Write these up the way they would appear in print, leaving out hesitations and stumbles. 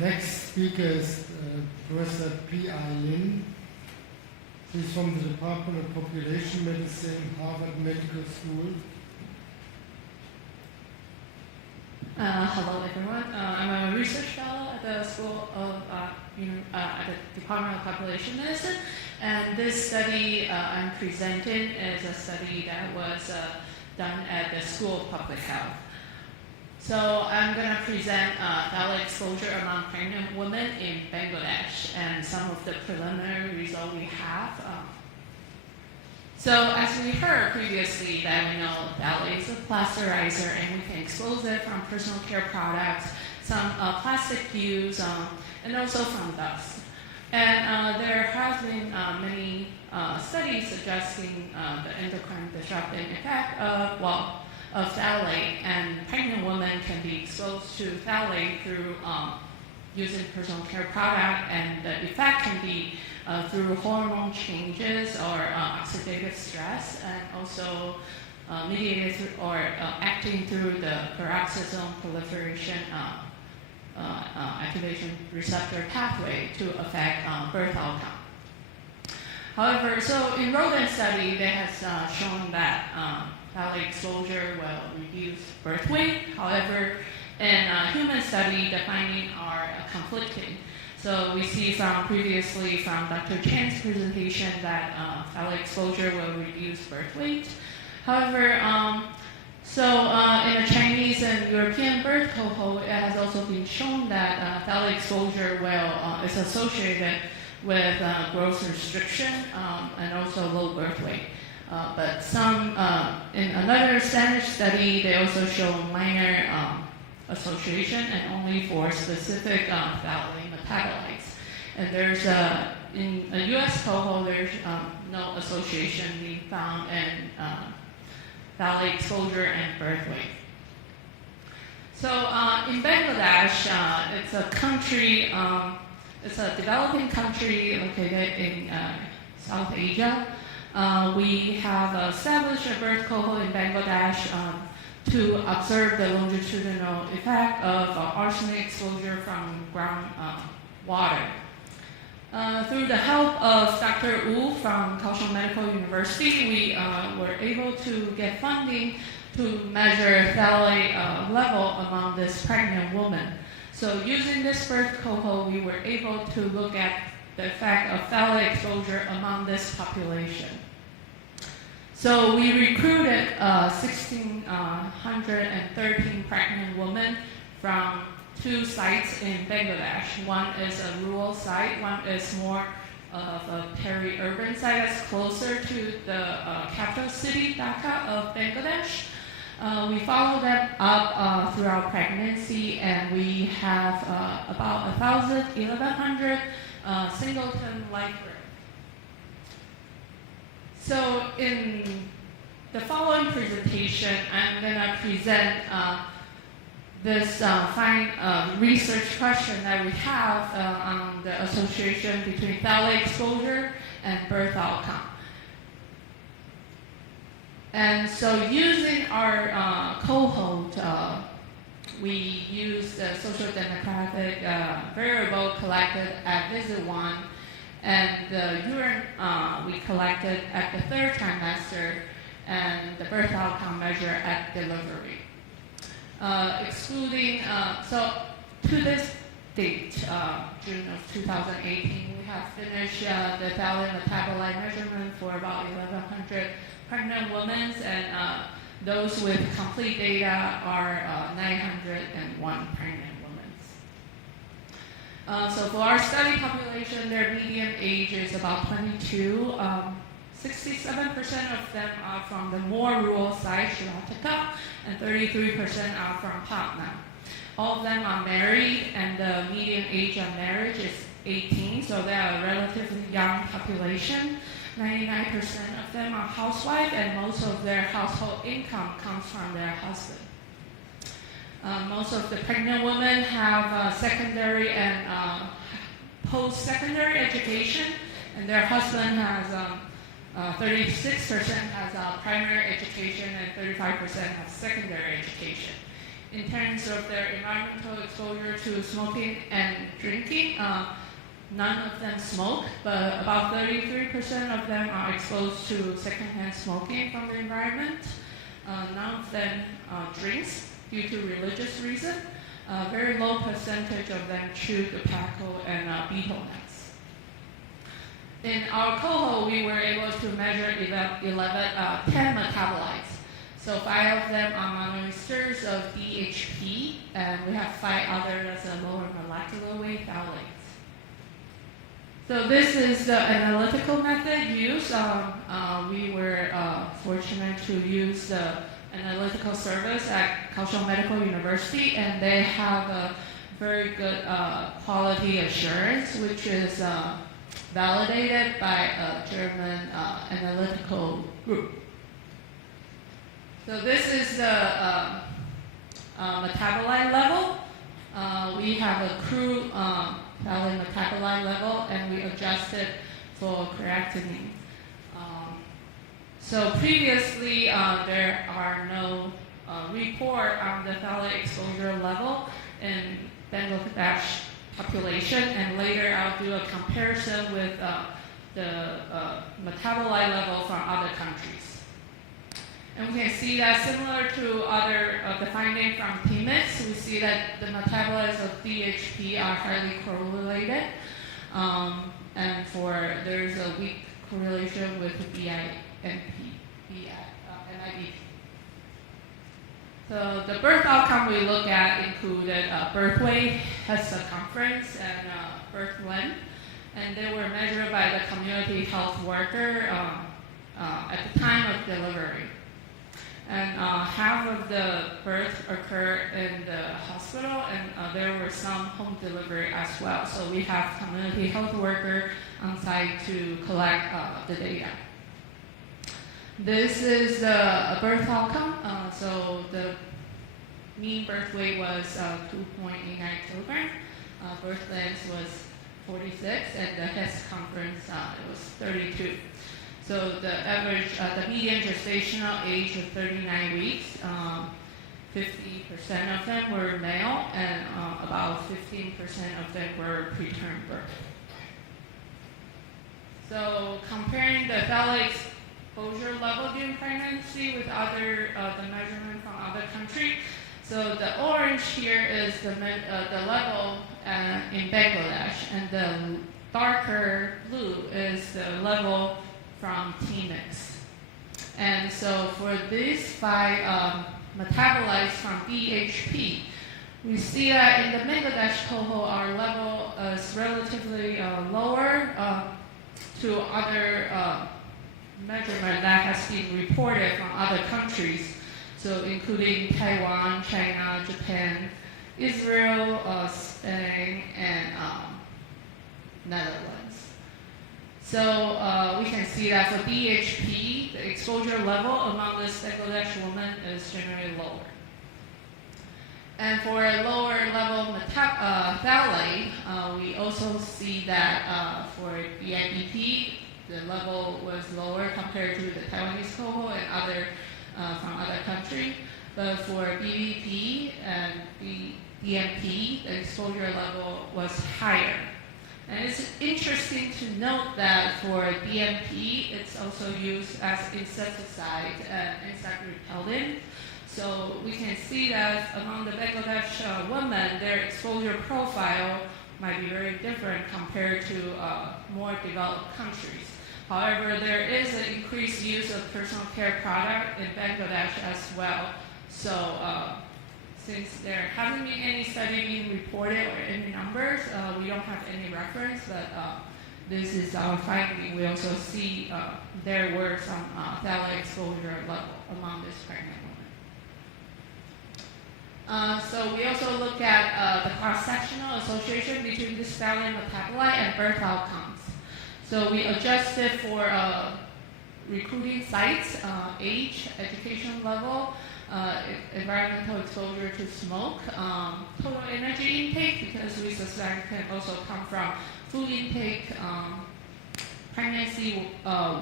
Next speaker is Professor P.I. LIN. She's from the Department of Population Medicine, Harvard Medical School. Hello, everyone. I'm a research fellow at the School of at the Department of Population Medicine, and this study I'm presenting is a study that was done at the School of Public Health. So I'm going to present phthalate exposure among pregnant women in Bangladesh and some of the preliminary results we have. So as we heard previously, that we know phthalate is a plasterizer and we can expose it from personal care products, some plastic use, and also from dust. And there has been many studies suggesting the endocrine disrupting effect of phthalate, and pregnant women can be exposed to phthalate through using personal care product, and the effect can be through hormone changes or oxidative stress, and also mediated through, or acting through the peroxisome proliferation activation receptor pathway to affect birth outcome. However, so in rodent study, they have shown that phthalate exposure will reduce birth weight. However, in human study, the findings are conflicting. So we see previously from Dr. Chan's presentation that phthalate exposure will reduce birth weight. However, in a Chinese and European birth cohort, it has also been shown that phthalate exposure is associated with growth restriction and also low birth weight. But in another standard study, they also show minor association and only for specific phthalate metabolites. And there's in a U.S. cohort, there's no association being found in phthalate exposure and birth weight. So in Bangladesh, it's a country, it's a developing country located in South Asia. We have established a birth cohort in Bangladesh to observe the longitudinal effect of arsenic exposure from ground water. Through the help of Dr. Wu from Kaohsiung Medical University, we were able to get funding to measure phthalate level among this pregnant woman. So using this birth cohort, we were able to look at the effect of phthalate exposure among this population. So we recruited 1,613 pregnant women from 2 sites in Bangladesh. One is a rural site, one is more of a peri-urban site that's closer to the capital city, Dhaka, of Bangladesh. We follow them up throughout pregnancy, and we have about 1,100 singleton live births. So in the following presentation, I'm going to present this research question that we have on the association between phthalate exposure and birth outcome. And so using our cohort, we use the social demographic variable collected at visit 1, and the urine we collected at the 3rd trimester, and the birth outcome measure at delivery. So to this date, June of 2018, we have finished the phthalate metabolite measurement for about 1,100 pregnant women, and those with complete data are 901 pregnant women. So for our study population, their median age is about 22. 67% of them are from the more rural side, Shirataka, and 33% are from Patna. All of them are married, and the median age of marriage is 18, so they are a relatively young population. 99% of them are housewives, and most of their household income comes from their husband. Most of the pregnant women have secondary and post-secondary education, and their husband has 36% has primary education and 35% have secondary education. in terms of their environmental exposure to smoking and drinking, none of them smoke, but about 33% of them are exposed to secondhand smoking from the environment. None of them drinks due to religious reason. A very low percentage of them chew tobacco and betel nuts. In our cohort, we were able to measure 10 metabolites. So 5 of them are monoesters of DHP, and we have 5 others as a lower molecular weight phthalates. So this is the analytical method used. We were fortunate to use the analytical service at Kaohsiung Medical University, and they have a very good quality assurance, which is validated by a German analytical group. So this is the metabolite level. We have a crude phthalate metabolite level, and we adjust it for creatinine. So previously, there are no report on the phthalate exposure level in Bangladesh population, and later I'll do a comparison with the metabolite level from other countries. And we can see that similar to other the finding from PMIX, we see that the metabolites of DHP are highly correlated, and there's a weak correlation with NIDP. So the birth outcome we look at included birth weight, head circumference, and birth length, and they were measured by the community health worker at the time of delivery. And half of the births occur in the hospital, and there were some home delivery as well. So we have community health worker on site to collect the data. This is the birth outcome. So the mean birth weight was 2.89 kilogram. Birth length was 46, and the head circumference was 32. So the average, the median gestational age was 39 weeks. 50% of them were male, and about 15% of them were preterm birth. So comparing the phthalate exposure level during pregnancy with other the measurement from other countries. So the orange here is the level in Bangladesh, and the darker blue is the level from TMIX. And so for these 5 metabolites from DHP, we see that in the Bangladesh cohort, our level is relatively lower to other measurement that has been reported from other countries, so including Taiwan, China, Japan, Israel, Spain, and Netherlands. So we can see that for DHP, the exposure level among this Bangladesh woman is generally lower. And for a lower level phthalate, we also see that for BIDP, the level was lower compared to the Taiwanese cohort and other from other countries. But for BVP and DMP, the exposure level was higher. And it's interesting to note that for DMP, it's also used as insecticide and insect repellent. So we can see that among the Bangladesh women, their exposure profile might be very different compared to more developed countries. However, there is an increased use of personal care product in Bangladesh as well. So since there hasn't been any study being reported or any numbers, we don't have any reference, but this is our finding. We also see there were some phthalate exposure level among this pregnant woman. So we also look at the cross-sectional association between this phthalate metabolite and birth outcomes. So we adjusted for recruiting sites, age, education level, environmental exposure to smoke, total energy intake, because we suspect can also come from food intake, pregnancy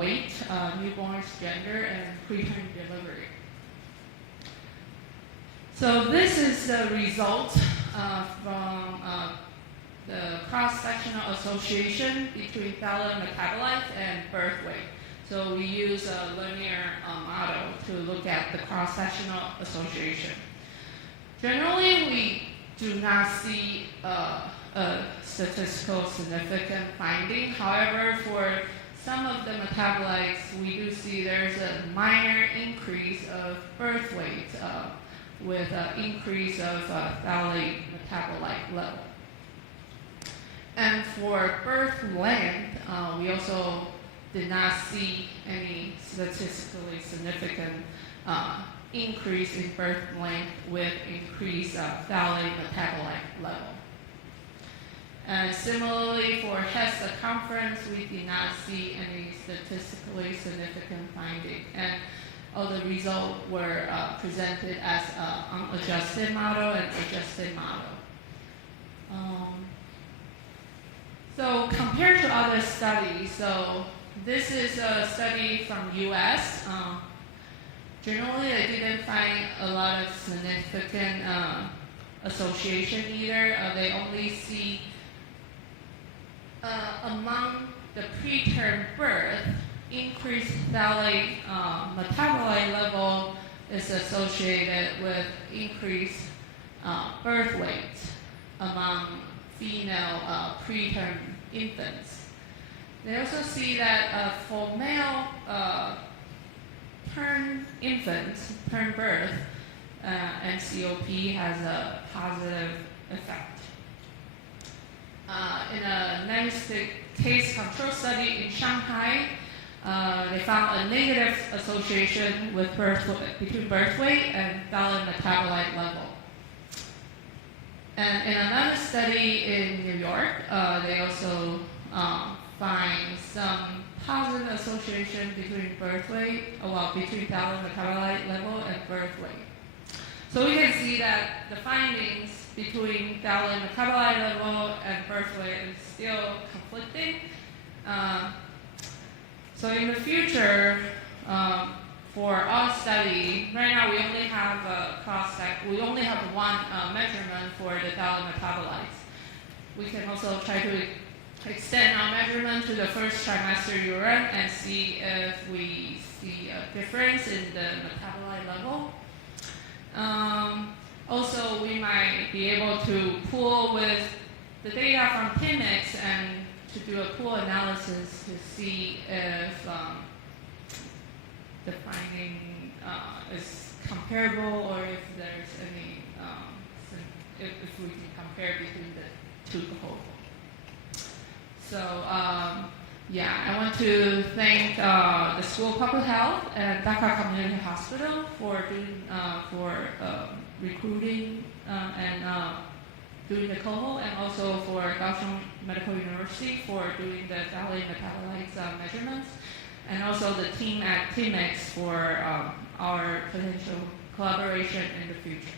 weight, newborn's gender, and preterm delivery. So this is the result from the cross-sectional association between phthalate metabolite and birth weight. So we use a linear model to look at the cross-sectional association. Generally, we do not see a statistical significant finding. However, for some of the metabolites, we do see there's a minor increase of birth weight with an increase of phthalate metabolite level. And for birth length, we also did not see any statistically significant increase in birth length with increased phthalate metabolite level. And similarly, for head circumference, we did not see any statistically significant finding. And all the results were presented as an unadjusted model and adjusted model. So compared to other studies, so this is a study from US. Generally, I didn't find a lot of significant association either. They only see among the preterm birth, increased phthalate metabolite level is associated with increased birth weight among female preterm infants. They also see that for male term infants, term birth, NCOP has a positive effect. In a nice case control study in Shanghai, they found a negative association with between birth weight and phthalate metabolite level. And in another study in New York, they also find some positive association between birth weight, between phthalate metabolite level and birth weight. So we can see that the findings between phthalate metabolite level and birth weight is still conflicting. So in the future, for our study, right now we only have one measurement for the phthalate metabolites. We can also try to extend our measurement to the first trimester urine and see if we see a difference in the metabolite level. Also, we might be able to pool with the data from TIMIX and to do a pool analysis to see if the finding is comparable or if there's any, if we can compare between the two cohorts. So, I want to thank the School of Public Health and Dhaka Community Hospital for doing, recruiting and doing the cohort, and also for Kaohsiung Medical University for doing the phthalate metabolites measurements, and also the team at TIMIX for our potential collaboration in the future.